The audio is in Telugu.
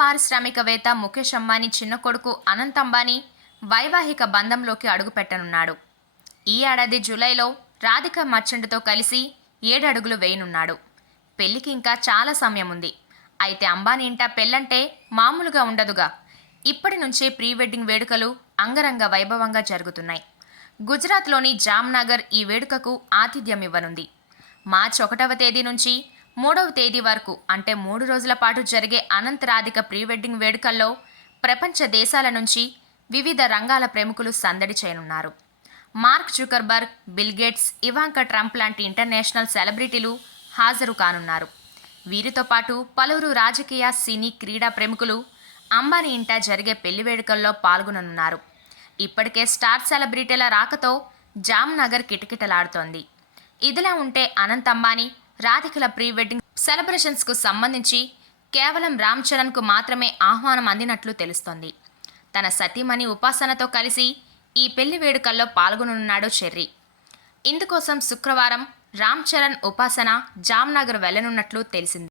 పారిశ్రామికవేత్త ముఖేష్ అంబానీ చిన్న కొడుకు అనంత్ అంబానీ వైవాహిక బంధంలోకి అడుగుపెట్టనున్నాడు. ఈ ఏడాది జూలైలో రాధిక మర్చెంట్తో కలిసి 7 అడుగులు వేయనున్నాడు. పెళ్లికి ఇంకా చాలా సమయం ఉంది. అయితే అంబానీ ఇంట పెళ్లంటే మామూలుగా ఉండదుగా. ఇప్పటి నుంచే ప్రీ వెడ్డింగ్ వేడుకలు అంగరంగ వైభవంగా జరుగుతున్నాయి. గుజరాత్లోని జామ్నగర్ ఈ వేడుకకు ఆతిథ్యం ఇవ్వనుంది. మార్చి 1వ తేదీ నుంచి 3వ తేదీ వరకు అంటే 3 రోజుల పాటు జరిగే అనంత్ రాధిక ప్రీ వెడ్డింగ్ వేడుకల్లో ప్రపంచ దేశాల నుంచి వివిధ రంగాల ప్రముఖులు సందడి చేయనున్నారు. Mark Zuckerberg, bill gates, Ivanka Trump లాంటి ఇంటర్నేషనల్ సెలబ్రిటీలు హాజరు కానున్నారు. వీరితో పాటు పలువురు రాజకీయ, సినీ, క్రీడా ప్రముఖులు అంబానీ ఇంట జరిగే పెళ్లి వేడుకల్లో పాల్గొననున్నారు. ఇప్పటికే స్టార్ సెలబ్రిటీల రాకతో జామ్నగర్ కిటకిటలాడుతోంది. ఇదిలా ఉంటే అనంత్ అంబానీ, రాధికల ప్రీ వెడ్డింగ్ సెలబ్రేషన్స్కు సంబంధించి కేవలం రామ్ చరణ్కు మాత్రమే ఆహ్వానం అందినట్లు తెలుస్తోంది. తన సతీమణి ఉపాసనతో కలిసి ఈ పెళ్లి వేడుకల్లో పాల్గొననున్నాడు చెర్రీ. ఇందుకోసం శుక్రవారం రామ్ చరణ్, ఉపాసన జామ్నగర్ వెళ్లనున్నట్లు తెలిసింది.